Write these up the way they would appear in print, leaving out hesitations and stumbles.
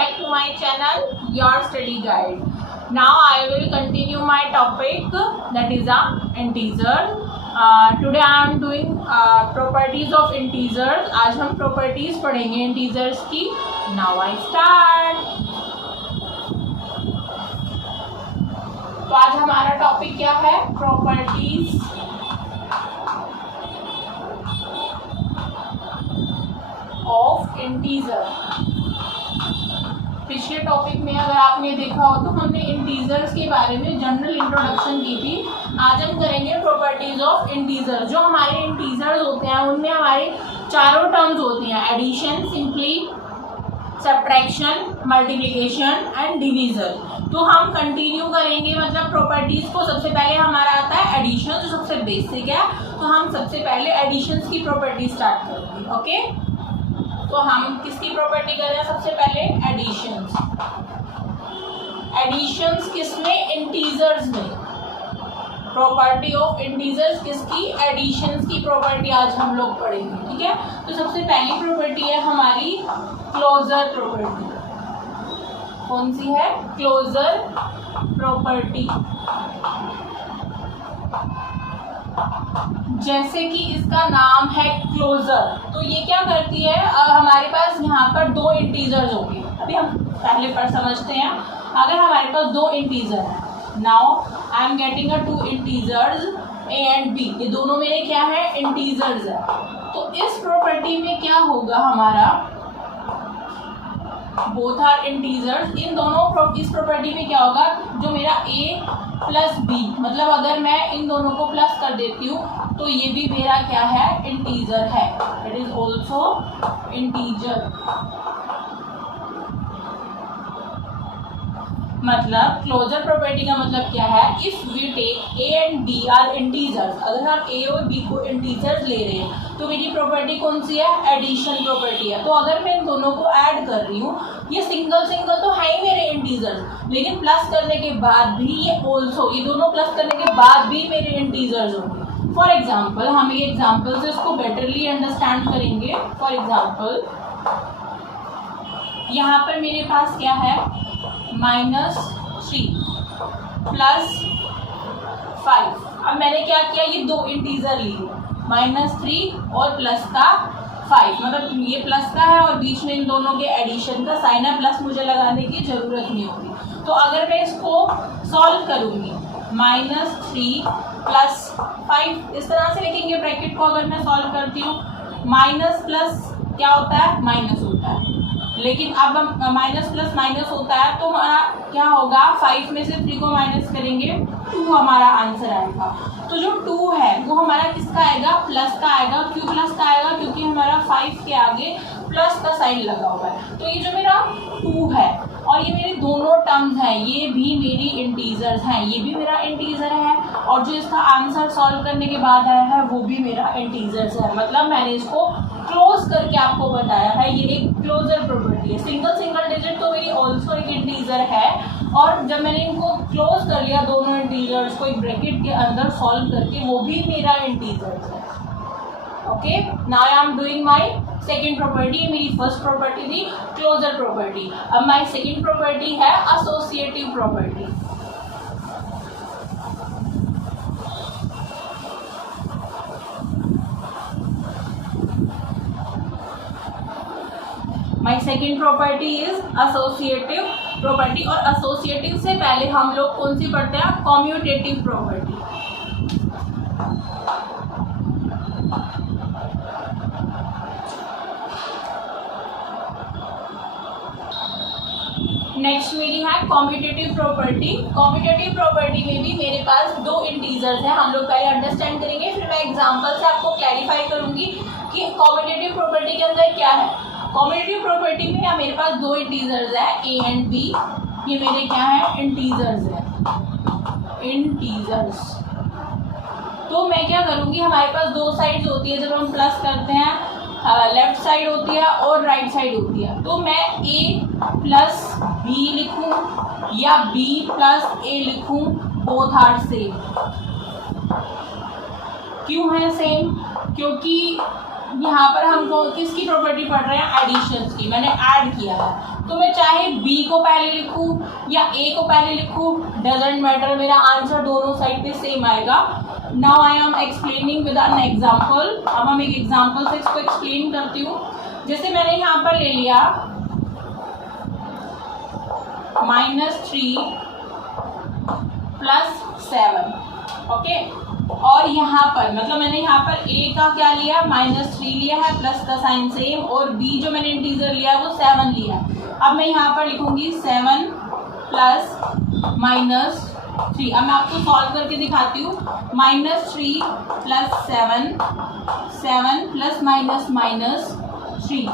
back to my channel, Your Study Guide. Now I will continue my topic, that is integer. Today I am doing properties of integers. आज हम properties पढ़ेंगे integers की. Now I start. तो आज हमारा topic क्या है? Properties of integer. पिछले टॉपिक में अगर आपने देखा हो तो हमने इंटीजर्स के बारे में जनरल इंट्रोडक्शन की थी. आज हम करेंगे प्रॉपर्टीज ऑफ इंटीजर. जो हमारे इंटीजर्स होते हैं उनमें हमारे चारों टर्म्स होती हैं: addition, simply, subtraction, multiplication and division. तो हम कंटिन्यू करेंगे, मतलब प्रॉपर्टीज को. सबसे पहले हमारा आता है एडिशन, जो सबसे बेसिक है. तो हम सबसे पहले एडिशंस की प्रॉपर्टी स्टार्ट करेंगे. ओके, तो हम किसकी प्रॉपर्टी कर रहे हैं? सबसे पहले एडिशंस. एडिशंस किसमें? इंटीजर्स में. प्रॉपर्टी ऑफ इंटीजर्स किसकी? एडिशंस की प्रॉपर्टी आज हम लोग पढ़ेंगे. ठीक है, तो सबसे पहली प्रॉपर्टी है हमारी क्लोजर प्रॉपर्टी. कौन सी है? Closure property. जैसे कि इसका नाम है क्लोजर, तो ये क्या करती है? हमारे पास यहाँ पर दो इंटीजर्स होंगे. अभी हम पहले पर समझते हैं. अगर हमारे पास दो इंटीजर है, now I am getting two integers A and B. ये दोनों मेरे क्या है? इंटीजर्स है. तो इस प्रॉपर्टी में क्या होगा हमारा? Both are integers. इन दोनों इस प्रॉपर्टी में क्या होगा? जो मेरा a प्लस बी, मतलब अगर मैं इन दोनों को प्लस कर देती हूँ तो ये भी मेरा क्या है? इंटीजर है. It is also integer. मतलब क्लोजर प्रॉपर्टी का मतलब क्या है? If we take A and B are integers, अगर हम ए और बी को इंटीजर्स ले रहे हैं तो मेरी प्रॉपर्टी कौन सी है? एडिशन प्रॉपर्टी है. तो अगर मैं इन दोनों को ऐड कर रही हूँ, ये सिंगल सिंगल तो है ही मेरे इंटीजर्स, लेकिन प्लस करने के बाद भी ये ऑल्सो, ये दोनों प्लस करने के बाद भी मेरे इंटीजर्स होंगे. फॉर एग्जाम्पल, हम ये एग्जाम्पल से इसको बेटरली अंडरस्टैंड करेंगे. फॉर एग्जाम्पल, यहाँ पर मेरे पास क्या है? -3 प्लस 5. अब मैंने क्या किया? ये दो इंटीजर लिए, -3 और प्लस का 5, मतलब ये प्लस का है और बीच में इन दोनों के एडिशन का साइन है. प्लस मुझे लगाने की जरूरत नहीं होगी. तो अगर मैं इसको सॉल्व करूंगी, -3 प्लस 5 इस तरह से लिखेंगे ब्रैकेट को. अगर मैं सॉल्व करती हूँ, माइनस प्लस क्या होता है? माइनस होता है. लेकिन अब हम माइनस प्लस माइनस होता है तो हमारा क्या होगा? 5 में से 3 को माइनस करेंगे, 2 हमारा आंसर आएगा. तो जो 2 है वो हमारा किसका आएगा? प्लस का आएगा. क्यों प्लस का आएगा? क्योंकि हमारा 5 के आगे प्लस का साइन लगा हुआ है. तो ये जो मेरा 2 है और ये मेरे दोनों टर्म्स हैं, ये भी मेरी इंटीजर्स हैं. ये भी मेरा इंटीजर है और जो इसका आंसर सॉल्व करने के बाद आया है वो भी मेरा इंटीजर्स है. मतलब मैंने इसको क्लोज करके आपको बताया है. ये एक क्लोजर प्रॉपर्टी है. सिंगल सिंगल डिजिट तो मेरी ऑल्सो एक इंटीजर है, और जब मैंने इनको क्लोज कर लिया दोनों इंटीजर्स को एक ब्रैकेट के अंदर सॉल्व करके, वो भी मेरा इंटीजर्स है. Okay, now I am doing my second property. मेरी फर्स्ट प्रॉपर्टी थी क्लोजर प्रॉपर्टी. अब माय सेकेंड प्रॉपर्टी है associative property. My second property is associative property. और एसोसिएटिव से पहले हम लोग कौन सी पढ़ते हैं? Commutative property. नेक्स्ट मेरी है कम्यूटेटिव प्रॉपर्टी. कम्यूटेटिव प्रॉपर्टी में भी मेरे पास दो इंटीजर्स हैं. हम लोग पहले अंडरस्टैंड करेंगे, फिर मैं एग्जांपल से आपको क्लैरिफाई करूंगी कि कम्यूटेटिव प्रॉपर्टी के अंदर क्या है. कम्यूटेटिव प्रॉपर्टी में मेरे पास दो इंटीजर्स है, ए एंड बी. ये मेरे क्या है? इंटीजर्स है. इंटीजर्स. तो मैं क्या करूंगी? हमारे पास दो साइड्स होती है जब हम प्लस करते हैं, लेफ्ट साइड होती है और राइट साइड होती है. तो मैं a प्लस बी लिखूं या b प्लस a लिखूं, बोथ आर सेम. क्यों है सेम? क्योंकि यहाँ पर हम किसकी प्रॉपर्टी पढ़ रहे हैं? एडिशंस की. मैंने ऐड किया है तो मैं चाहे b को पहले लिखूं या a को पहले लिखूं, डजेंट मैटर, मेरा आंसर दोनों साइड पे सेम आएगा। Now I am explaining with an example. अब हम एक एग्जाम्पल से इसको एक्सप्लेन करती हूँ। जैसे मैंने यहाँ पर ले लिया -3 + 7, ओके, और यहाँ पर मतलब मैंने यहाँ पर a का क्या लिया, -3 लिया है, प्लस का साइन सेम, और b जो मैंने इंटीजर लिया है वो 7 लिया है। अब मैं यहाँ पर लिखूंगी 7 + -3। अब मैं आपको सॉल्व करके दिखाती हूँ। -3 + 7, 7 + -3।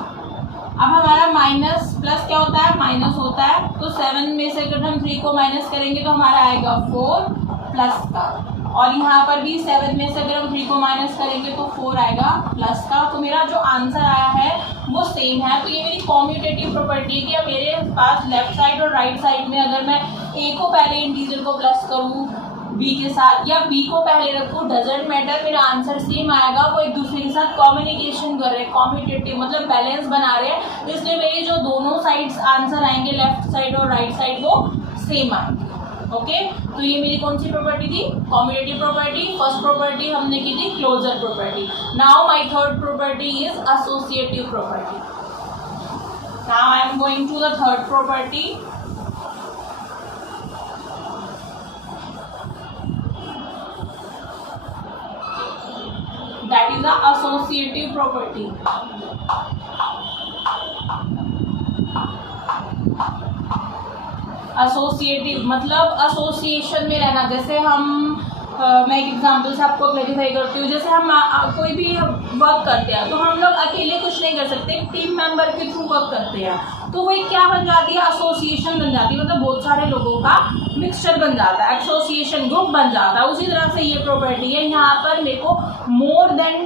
अब हमारा माइनस प्लस क्या होता है, माइनस होता है, तो 7 में से अगर हम 3 को माइनस करेंगे तो हमारा आएगा 4 प्लस का, और यहाँ पर भी 7 में से अगर हम 3 को माइनस करेंगे तो 4 आएगा प्लस का। तो मेरा जो आंसर आया है वो सेम है। तो ये मेरी कॉम्यूटेटिव प्रॉपर्टी है कि मेरे पास लेफ्ट साइड और राइट साइड में अगर मैं a को पहले इंटीजर को प्लस करूँ b के साथ या b को पहले रखूँ, डजेंट मैटर, मेरा आंसर सेम आएगा। वो एक दूसरे के साथ कम्युनिकेशन कर रहे हैं, कॉम्यूटेटिव मतलब बैलेंस बना रहे हैं, इसलिए मेरे जो दोनों साइड्स आंसर आएंगे, लेफ्ट साइड और राइट साइड, वो सेम आएंगे। ओके, तो ये मेरी कौन सी प्रॉपर्टी थी, कॉम्यूटेटिव प्रॉपर्टी। फर्स्ट प्रॉपर्टी हमने की थी closure property. Now my third property is associative property. Now I am going to the third property. That is the associative property. Associative मतलब एसोसिएशन में रहना। जैसे मैं एक एग्जांपल से आपको क्लैरिफाई करती हूँ। जैसे हम कोई भी वर्क करते हैं तो हम लोग अकेले कुछ नहीं कर सकते, टीम मेंबर के थ्रू वर्क करते हैं, तो वो एक क्या बन जाती है, एसोसिएशन बन जाती है, मतलब बहुत सारे लोगों का मिक्सचर बन जाता है, एसोसिएशन ग्रुप बन जाता है। उसी तरह से ये प्रॉपर्टी है। यहाँ पर मेरे को मोर देन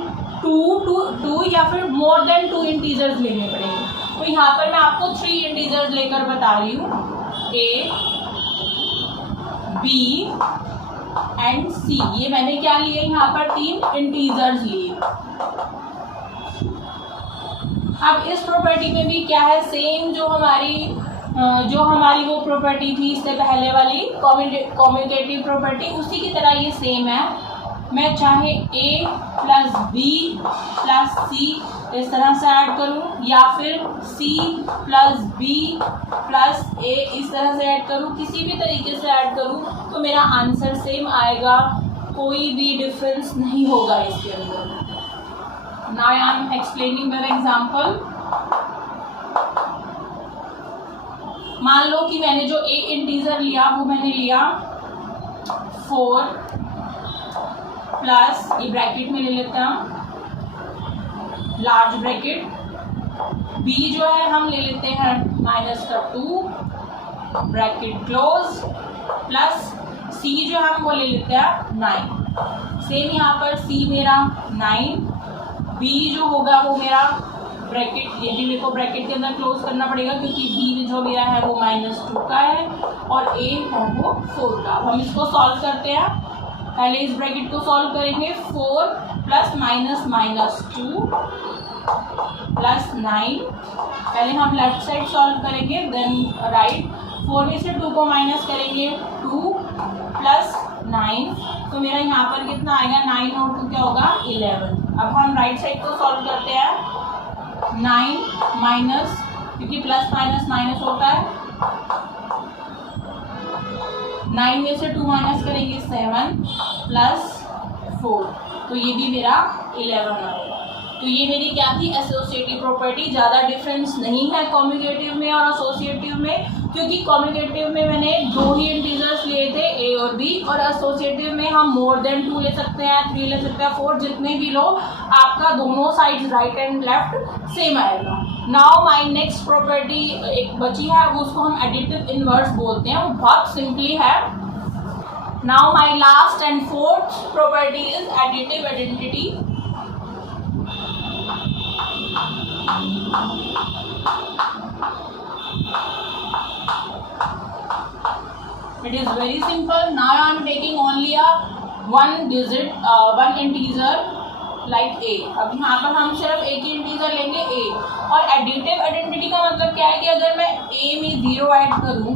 टू या फिर मोर देन 2 इंटीजर्स लेने पड़ेंगे। तो यहाँ पर मैं आपको 3 इंटीजर्स लेकर बता रही हूँ, a, b एंड c। ये मैंने क्या लिए, यहाँ पर 3 इंटीजर्स लिए। अब इस प्रॉपर्टी में भी क्या है, सेम जो हमारी वो प्रॉपर्टी थी इससे पहले वाली कम्यूटेटिव प्रॉपर्टी, उसी की तरह ये सेम है। मैं चाहे a + b + c इस तरह से ऐड करूं या फिर c + b + a इस तरह से ऐड करूं, किसी भी तरीके से ऐड करूं तो मेरा आंसर सेम आएगा, कोई भी डिफरेंस नहीं होगा इसके अंदर। Now I am explaining with example. मान लो कि मैंने जो a इंटीजर लिया वो मैंने लिया 4 प्लस, ये ब्रैकेट में ले लेता हूँ, लार्ज ब्रैकेट, b जो है हम ले लेते हैं -2 ब्रैकेट क्लोज, प्लस c जो है हम वो ले लेते हैं 9। सेम यहाँ पर c मेरा 9, b जो होगा वो मेरा ब्रैकेट, ये भी मेरे को ब्रैकेट के अंदर क्लोज करना पड़ेगा क्योंकि b जो मेरा है वो -2 का है और a है वो 4 का। अब हम इसको सॉल्व करते हैं। पहले इस ब्रैकेट को सॉल्व करेंगे, 4 प्लस -2 प्लस 9। पहले हम लेफ्ट साइड सॉल्व करेंगे, देन राइट। 4 में से 2 को माइनस करेंगे, 2 प्लस 9, तो मेरा यहाँ पर कितना आएगा, 9 और 2 क्या होगा, 11। अब हम राइट साइड को सॉल्व करते हैं, 9 माइनस, क्योंकि प्लस माइनस माइनस होता है, 9 में से 2 माइनस करेंगे 7 प्लस 4, तो ये भी मेरा 11 आएगा। तो ये मेरी क्या थी, एसोसिएटिव प्रॉपर्टी। ज़्यादा डिफरेंस नहीं है कम्यूटेटिव में और एसोसिएटिव में, क्योंकि कम्यूटेटिव में मैंने 2 ही इंटीजर्स लिए थे a और b, और एसोसिएटिव में हम मोर देन 2 ले सकते हैं, 3 ले सकते हैं, 4, जितने भी लो, आपका दोनों sides right and left same आएगा। नाउ माय नेक्स्ट प्रॉपर्टी एक बची है, उसको हम एडिटिव इनवर्स बोलते हैं, वो बहुत सिंपली है। Now my last and fourth property is additive identity. It is very simple. Now I am taking only a one integer like a. अब यहाँ पर हम सिर्फ एक ही इंटीजर लेंगे ए। और एडिटिव आइडेंटिटी का मतलब क्या है कि अगर मैं ए में 0 ऐड करूँ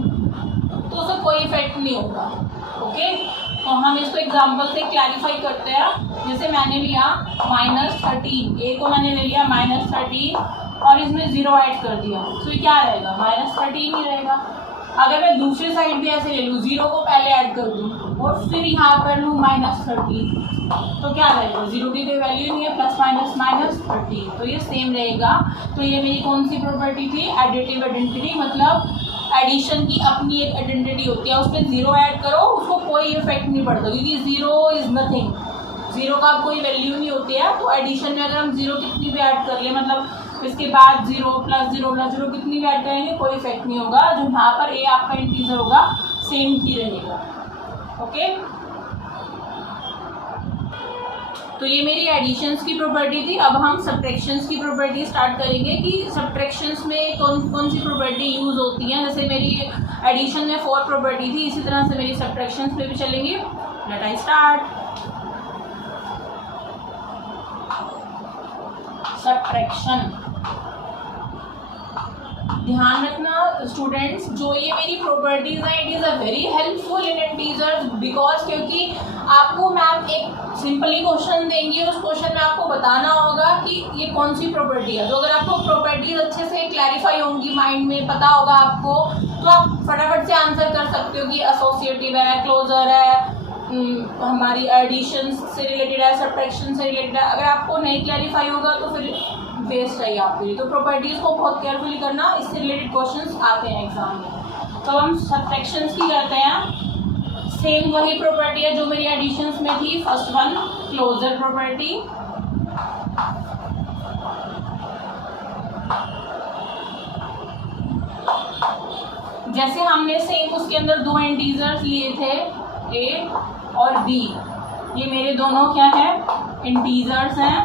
तो उससे कोई इफेक्ट नहीं होगा। ओके, तो हम इसको एग्जांपल से क्लैरिफाई करते हैं। जैसे मैंने लिया -13, ए को मैंने ले लिया -13 और इसमें 0 ऐड कर दिया, तो ये क्या रहेगा, -13 ही रहेगा। अगर मैं दूसरी साइड भी ऐसे ले लूँ, 0 को पहले ऐड कर दूँ और फिर यहाँ पर लूँ -13, तो क्या रहेगा, 0 की कोई वैल्यू नहीं है, प्लस माइनस -13, तो ये सेम रहेगा। तो ये मेरी कौन सी प्रॉपर्टी थी, एडिटिव आइडेंटिटी। मतलब एडिशन की अपनी एक आइडेंटिटी होती है, उसमें 0 ऐड करो उसको कोई इफेक्ट नहीं पड़ता, क्योंकि 0 इज नथिंग, 0 का कोई वैल्यू नहीं होती है। तो एडिशन में अगर हम 0 कितनी भी ऐड कर ले, मतलब इसके बाद 0 + 0 + 0 कितनी भी ऐड करेंगे कोई इफेक्ट नहीं होगा। जो यहाँ पर ए आपका इंटीजर होगा सेम ही रहेगा। ओके, तो ये मेरी एडिशंस की प्रॉपर्टी थी। अब हम सब्ट्रैक्शंस की प्रॉपर्टी स्टार्ट करेंगे कि सब्ट्रैक्शंस में कौन कौन सी प्रॉपर्टी यूज होती हैं। जैसे मेरी एडिशन में 4 प्रॉपर्टी थी, इसी तरह से मेरी सब्ट्रैक्शंस में भी चलेंगे। Late I start. सब्ट्रैक्शन, ध्यान रखना स्टूडेंट्स, जो ये मेरी प्रॉपर्टीज हैं it is a very helpful in integers, because क्योंकि आपको मैम एक सिंपली क्वेश्चन देंगे, उस क्वेश्चन में आपको बताना होगा कि ये कौन सी प्रॉपर्टी है। तो अगर आपको प्रॉपर्टीज अच्छे से क्लैरिफाई होंगी, माइंड में पता होगा आपको, तो आप फटाफट से आंसर कर सकते हो कि एसोसिएटिव है, क्लोजर है, हमारी एडिशन से रिलेटेड है, सब्ट्रैक्शन से रिलेटेड है। अगर आपको नहीं क्लैरिफाई होगा तो फिर वेस्ट है आपके लिए। तो प्रॉपर्टीज को बहुत केयरफुली करना, इससे रिलेटेड क्वेश्चंस आते हैं एग्जाम में। तो हम सब्ट्रैक्शंस की करते हैं। सेम वही प्रॉपर्टी है जो मेरी एडिशंस में थी। फर्स्ट वन क्लोजर प्रॉपर्टी, जैसे हमने सेम उसके अंदर 2 इंटीजर्स लिए थे ए और बी, ये मेरे दोनों क्या है, इंटीजर्स हैं।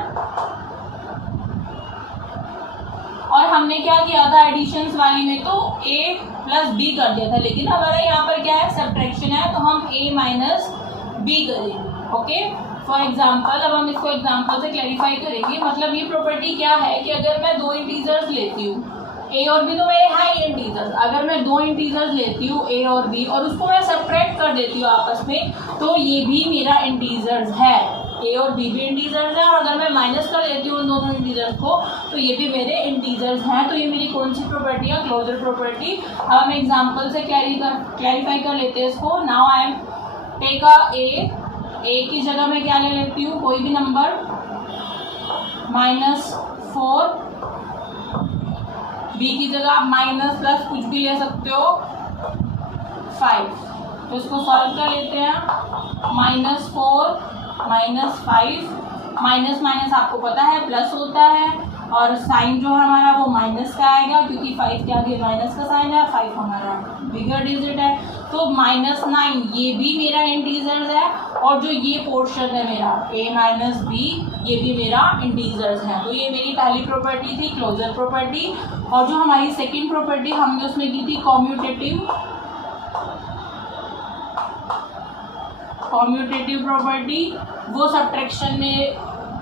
और हमने क्या किया था एडिशंस वाली में, तो a + b कर दिया था, लेकिन हमारा यहाँ पर क्या है, सब्ट्रैक्शन है, तो हम a - b करेंगे। ओके, फॉर एग्जाम्पल, अब हम इसको एग्जाम्पल से क्लैरिफाई करेंगे। मतलब ये प्रॉपर्टी क्या है कि अगर मैं 2 इंटीजर्स लेती हूँ, a और b तो मेरे हैं ही इंटीजर्स, अगर मैं 2 इंटीजर्स लेती हूँ a और b और उसको मैं सब्ट्रैक्ट कर देती हूँ आपस में, तो ये भी मेरा इंटीजर्स है, a और b भी इंटीजर्स हैं। और अगर मैं माइनस कर देती हूँ उन दोनों इंटीजर्स को, तो ये भी मेरे इंटीजर्स हैं। तो ये मेरी कौन सी प्रॉपर्टी है, क्लोजर प्रॉपर्टी। अब हम एग्जांपल से क्लैरिफाई कर लेते हैं इसको। Now I am take a की जगह मैं क्या ले लेती हूँ, कोई भी नंबर, -4, b की जगह आप माइनस प्लस कुछ भी ले सकते हो, 5। तो इसको सॉल्व कर लेते हैं। -4 -5, माइनस माइनस आपको पता है प्लस होता है, और साइन जो है हमारा वो माइनस का आएगा, क्योंकि 5 के आगे माइनस का साइन है, 5 हमारा बिगर डिजिट है। तो -9 ये भी मेरा इंटीजर्स है, और जो ये पोर्शन है मेरा a - b ये भी मेरा इंटीजर्स है। तो ये मेरी पहली प्रॉपर्टी थी, क्लोजर प्रॉपर्टी। और जो हमारी सेकंड प्रॉपर्टी हमने उसमें की थी कॉम्यूटेटिव प्रॉपर्टी, वो सब्ट्रैक्शन में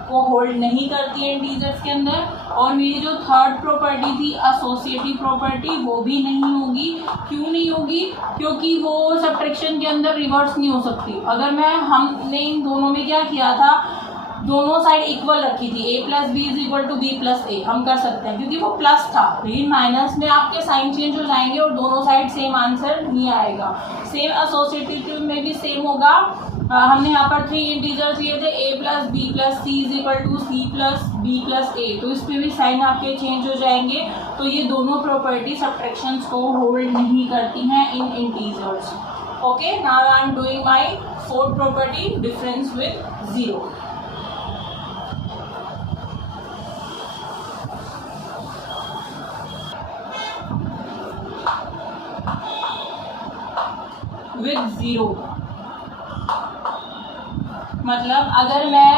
वो होल्ड नहीं करती है इंटीजर्स के अंदर। और मेरी जो थर्ड प्रॉपर्टी थी एसोसिएटिव प्रॉपर्टी, वो भी नहीं होगी। क्यों नहीं होगी, क्योंकि वो सब्ट्रैक्शन के अंदर रिवर्स नहीं हो सकती। अगर हमने इन दोनों में क्या किया था, दोनों साइड इक्वल रखी थी, a + b = b + a, हम कर सकते हैं क्योंकि वो प्लस था, लेकिन माइनस में आपके साइन चेंज हो जाएंगे और दोनों साइड सेम आंसर नहीं आएगा। सेम एसोसिएटिव में भी सेम होगा। हमने यहाँ पर 3 इंटीजर्स लिए थे, a + b + c = c + b + a, तो इस पर भी साइन आपके चेंज हो जाएंगे। तो ये दोनों प्रॉपर्टी सब्ट्रैक्शंस को होल्ड नहीं करती हैं इन integers. Okay, now I am doing my fourth property, difference with 0। With 0 मतलब अगर मैं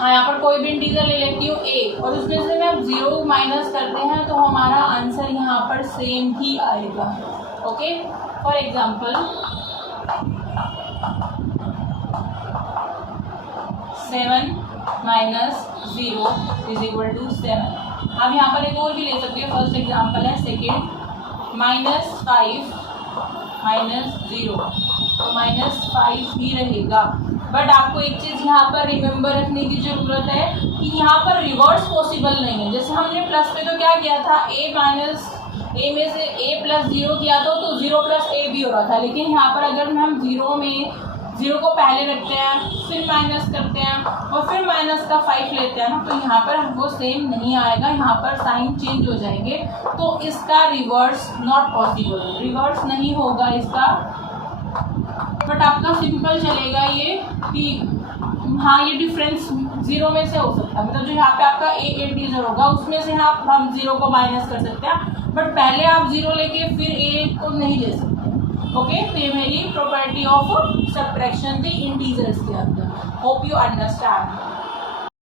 यहाँ पर कोई भी इंटीजर ले लेती हूँ a और उसमें से मैं 0 माइनस करते हैं, तो हमारा आंसर यहाँ पर सेम ही आएगा। Okay, for example 7 minus 0 is equal to 7। हम यहाँ पर एक और भी ले सकते हैं, फर्स्ट एग्जाम्पल है सेकेंड, -5 माइनस 0, तो -5 ही रहेगा। बट आपको एक चीज़ यहाँ पर रिमेंबर रखने की ज़रूरत है कि यहाँ पर रिवर्स पॉसिबल नहीं है। जैसे हमने प्लस पे तो क्या किया था, a में से a प्लस 0 किया था तो 0 प्लस a भी हो रहा था, लेकिन यहाँ पर अगर हम 0 में 0 को पहले रखते हैं, फिर माइनस करते हैं और फिर माइनस का 5 लेते हैं ना, तो यहाँ पर वो सेम नहीं आएगा, यहाँ पर साइन चेंज हो जाएंगे। तो इसका रिवर्स नॉट पॉसिबल, रिवर्स नहीं होगा इसका। बट आपका सिंपल चलेगा ये कि हाँ ये डिफरेंस 0 में से हो सकता है, मतलब जो यहाँ पे आपका a इंटीजर होगा उसमें से हम 0 को माइनस कर सकते हैं, बट पहले आप 0 लेके फिर a को नहीं ले सकते। ओके, तो ये मेरी प्रॉपर्टी ऑफ सब्ट्रैक्शन थी इंटीजर्स के अंदर। Hope you understand.